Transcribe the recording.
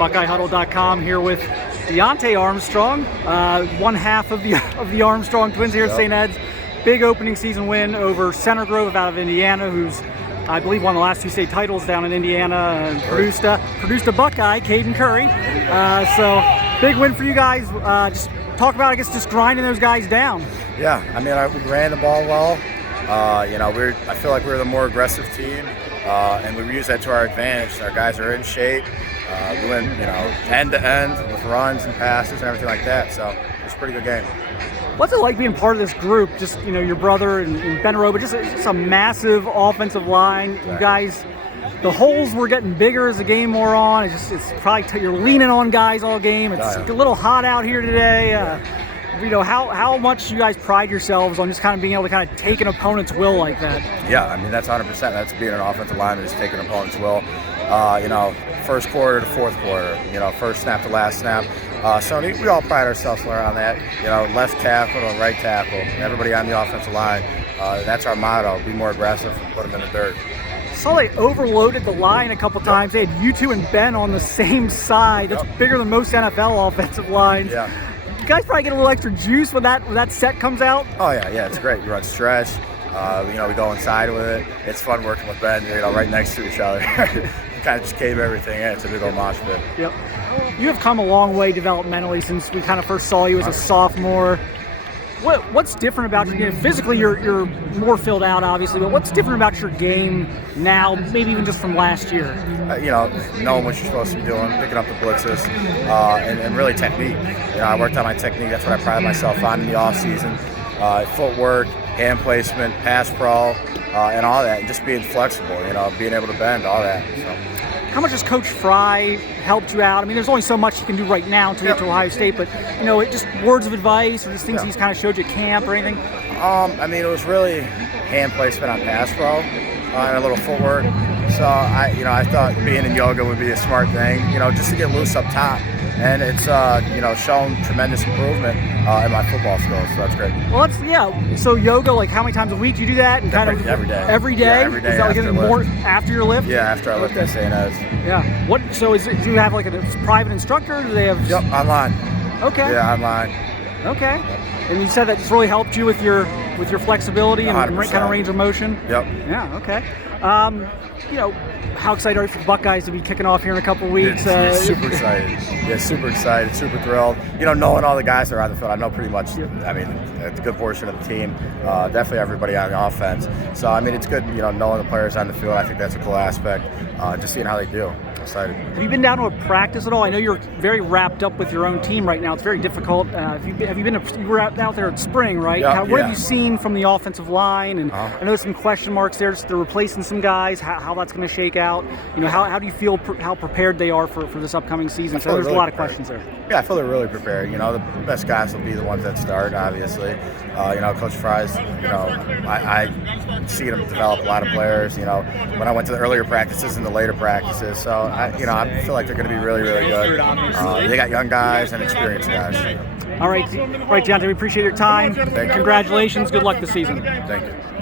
BuckeyeHuddle.com here with Deontae Armstrong, one half of the Armstrong twins here at St. Ed's. Big opening season win over Center Grove out of Indiana, who's I believe won the last 2 state titles down in Indiana and produced a Buckeye, Caden Curry. So big win for you guys. Just talk about, I guess, just grinding those guys down. Yeah, I mean, we ran the ball well. I feel like we were the more aggressive team, and we used that to our advantage. Our guys are in shape. We went, end to end with runs and passes and everything like that. So it was a pretty good game. What's it like being part of this group? Just, your brother and Ben Roba, just a massive offensive line. You guys, the holes were getting bigger as the game wore on. It's probably you're leaning on guys all game. It's a little hot out here today. How much you guys pride yourselves on just kind of being able to kind of take an opponent's will like that? Yeah, I mean, that's 100%. That's being an offensive lineman, is taking an opponent's will. First quarter to fourth quarter, first snap to last snap. So we all pride ourselves around that. Left tackle to right tackle, everybody on the offensive line. That's our motto: be more aggressive, put them in the dirt. Saw they overloaded the line a couple times. They had you two and Ben on the same side. That's bigger than most NFL offensive lines. Yeah. You guys probably get a little extra juice when that set comes out. Oh yeah, it's great. You run stretch. We go inside with it. It's fun working with Ben. Right next to each other. Kind of just cave everything in. It's a big old mosh pit. Yep. You have come a long way developmentally since we kind of first saw you as a sophomore. What's different about your game? Physically, you're more filled out, obviously, but what's different about your game now, maybe even just from last year? Knowing what you're supposed to be doing, picking up the blitzes, and really technique. I worked on my technique. That's what I pride myself on in the off season. Footwork, hand placement, pass pro, and all that. And just being flexible, being able to bend, all that. So. How much has Coach Fry helped you out? I mean, there's only so much you can do right now to get to Ohio State, but just words of advice or just things he's kind of showed you at camp or anything. It was really hand placement on pass pro and a little footwork. So I thought being in yoga would be a smart thing, just to get loose up top. And it's shown tremendous improvement in my football skills, so that's great. Well, so yoga, like how many times a week do you do that? And every day. Every day? Yeah, every day. Is that like more after your lift? Yeah, after I lift at St. Ed's. Yeah. Do you have like a private instructor? Or do they have? Yep, online. Okay. Yeah, online. Okay. And you said that it's really helped you with your flexibility and 100%. kind of range of motion. Yep. Yeah. Okay. How excited are you for the Buckeyes to be kicking off here in a couple of weeks? Super excited. Yeah, super excited, super thrilled. Knowing all the guys that are on the field, I know pretty much, it's a good portion of the team, definitely everybody on the offense. So, it's good, knowing the players on the field. I think that's a cool aspect, just seeing how they do. Excited. Have you been down to a practice at all? I know you're very wrapped up with your own team right now. It's very difficult. You were out there at spring, right? What have you seen from the offensive line? And I know there's some question marks there. They're replacing some guys. How that's going to shake out? How do you feel how prepared they are for this upcoming season? So there's a lot of questions there. Yeah, I feel they're really prepared. The best guys will be the ones that start, obviously. Coach Fry's, I see him develop a lot of players, when I went to the earlier practices and the later practices. So, I feel like they're going to be really, really good. They got young guys and experienced guys. All right, Deontae, we appreciate your time. Thank you. Congratulations. Good luck this season. Thank you.